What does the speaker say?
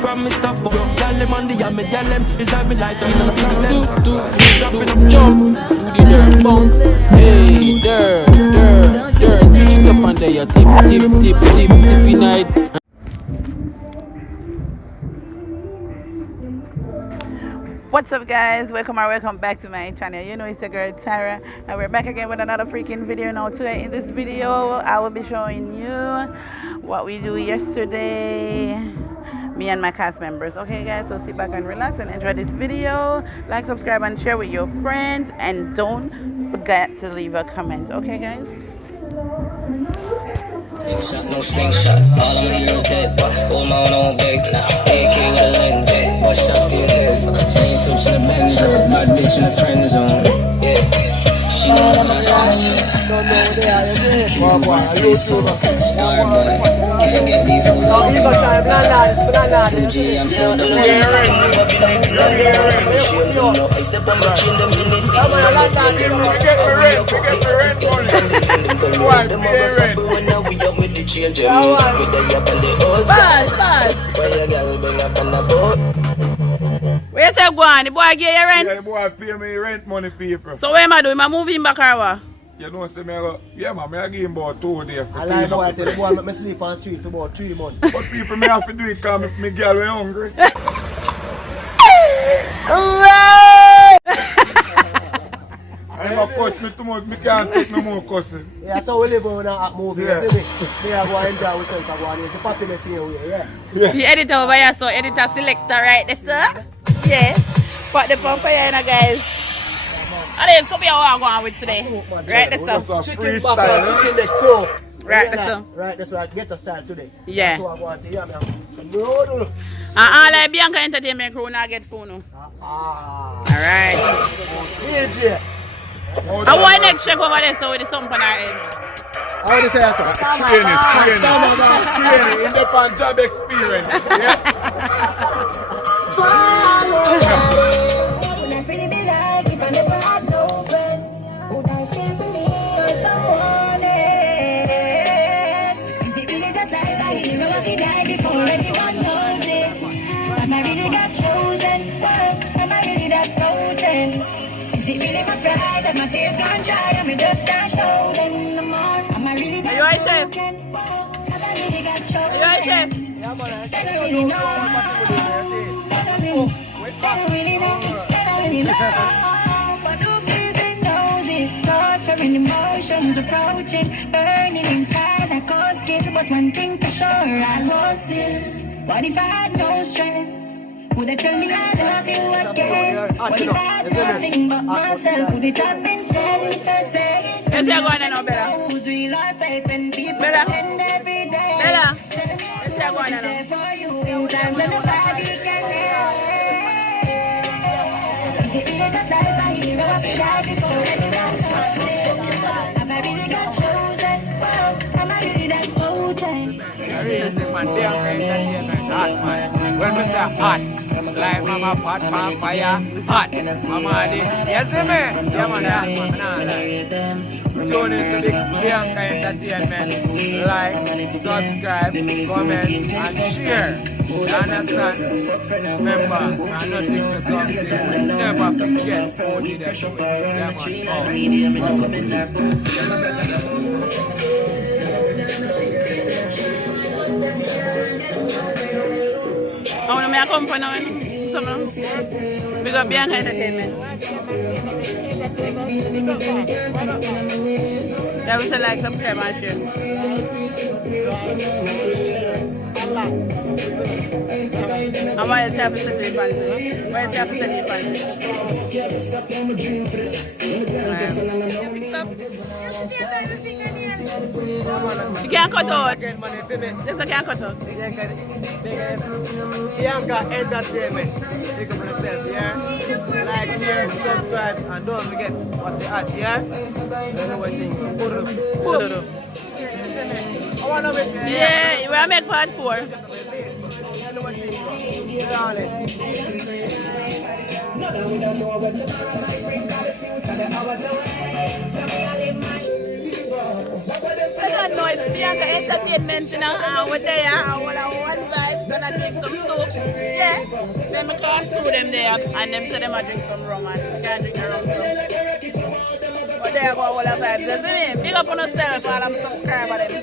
from Mr. Fuck. Girl, them on the yam, me tell them, it's like me light in the problem. Jump, do the dirt bounce. Hey, dirt. Switch it up and there, you tippy night. What's up, guys? Welcome back to my channel. You know, it's your girl Tara, and we're back again with another freaking video. Now today in this video I will be showing you what we do yesterday, me and my cast members. Okay guys, so sit back and relax and enjoy this video. Like, subscribe and share with your friends, and don't forget to leave a comment. Okay guys, Slingshot, no slingshot, all of my heroes dead. Hold my own big, AK with a lens. What shots to your head? Ain't switching the Benz, bad bitch in the friend zone. Yeah, she knows my sauce. Star boy, can't get these hoes off. 2G, I'm so the Lord. I step on my chin, them in this thing. where's that going? The boy get your rent? Yeah, the boy pay me rent money, people. So where am I doing? Am I moving back or what? You know, say me, yeah, man, I give him about 2 days for I like boy, I tell the boy, make me sleep on the street for about 3 months. But people, me have to do it because my girl is hungry. I don't cuss me too much, me can't take no more cussing. Yeah, so we live on a movie, Yeah. you see me? Me I go and enjoy myself, I go and it's a happiness here, yeah. The editor over here, so editor selector right there, sir. Yeah. Put the pump fire in, guys. And then something I want to go on with today. Right there, That's sir. a Chicken back freestyle, and chicken next door. Right, Yeah, that's so. right, that's right, get a style today. Yeah. So I go and say, yeah, man. No. And all like Bianca Entertainment crew now get phone now. Alright. DJ. I want next check over there so with the sump on our head. I want to say that. Training, in the pan job experience. Yeah? My tears gone dry and my dust can't show them no more. Am I really Are you alright, chef? Are Are you alright, chef? They don't really know. They don't really know. But who feels knows it? Torturing emotions approaching, burning inside like cold skin. But one thing for sure, I lost it. What if I had no strength? Would I tell you I love you again? What if I had nothing but myself? Would it have been said in the first place? Yes, you're going to know better. Who's real or fake when people Bella. pretend every day? Bella. Yes, you're going to know. for you in times when nobody can help. Is it really just life I hear? I feel like before anyone starts it. Have I really got chosen? Am I really that potent? When we say hot, like mama pot on fire, hot. Mama did. Yes, man. Yeah, man. Tune into the Bianca Entertainment. Like, subscribe, comment, and share. You understand? Remember, I'm not doing something. Never forget. I want to make a company now. Because Bianca Entertainment. Yeah, we should like, subscribe, and share. And why is it have to set the fancy? Why is it have to set the fancy? You can't cut out. Yes, I can't cut out. Bianca Entertainment. Take up yourself, yeah? Like, share, subscribe, and don't forget what they add, yeah? You know what thing? I want to make Yeah, we will make part 4. man know it's Bianca Entertainment, you know, we're there, one vibes, and I drink some soup. Yeah, then I can't screw them there, and them say them I drink some rum, and we can't drink the rum, so. But there go all the vibes, you see me? Big up on yourself, all I'm subscriber them.